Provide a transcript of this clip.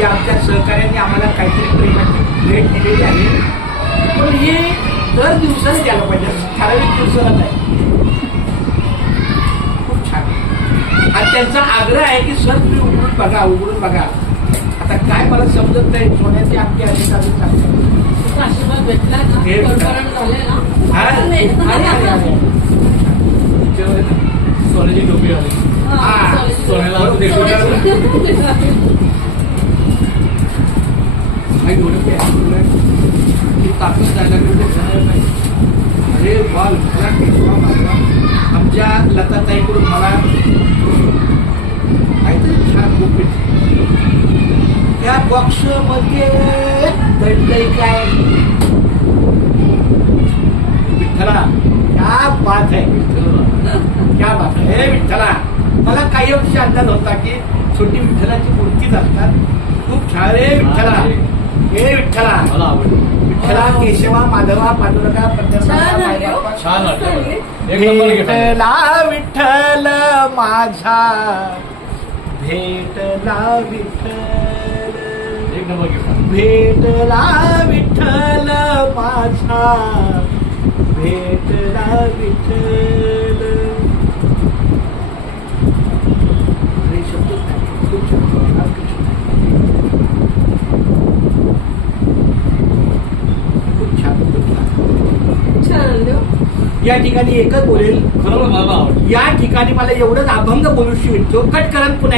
या आमच्या सहकार्याने आम्हाला काहीतरी प्रेमाची भेट दिलेली आहे. पण हे दर दिवसाला द्यायला पाहिजे, ठराविक दिवसाला नाही. खूप छान. आणि त्यांचा आग्रह आहे की सर तुम्ही उघडून बघा, उघडून बघा. आता काय मला समजत नाही, सोन्याची आमची आधी आशीर्वाद भेटला ना, कडकरण झाले ना. सोन्याची टोपी आली. सोन्याला ताकद जायला नाही. अरे बाल आमच्या लताताईकडून मला काहीतरी छान बुक भेटली. त्या बॉक्स मध्ये दडलंय काय? विठ्ठला क्या बात आहे, क्या बात आहे विठ्ठला. मला काही अंशी अंदाज होता की छोटी विठ्ठलाची मूर्तीच असतात. खूप छान रे विठ्ठला. हे विठ्ठला, मला आवडलं. विठ्ठला, केशवा, माधवा, पांडुरंगा, छान वाटलं. एक नंबर गिफ्ट आहे. भेटला विठ्ठल माझा, भेटला विठ्ठल, एक नंबर गिफ्ट आहे. भेटला विठ्ठल माझा, भेटला विठ्ठल. अरे शब्दच नाही. खूप छान. खूप छान, खूप छान. छान. या ठिकाणी एकच बोलेल, खरोखर मला आवडलं. या ठिकाणी मला एवढंच अभंग बोलूशी वाटतो. कट करा पुन्हा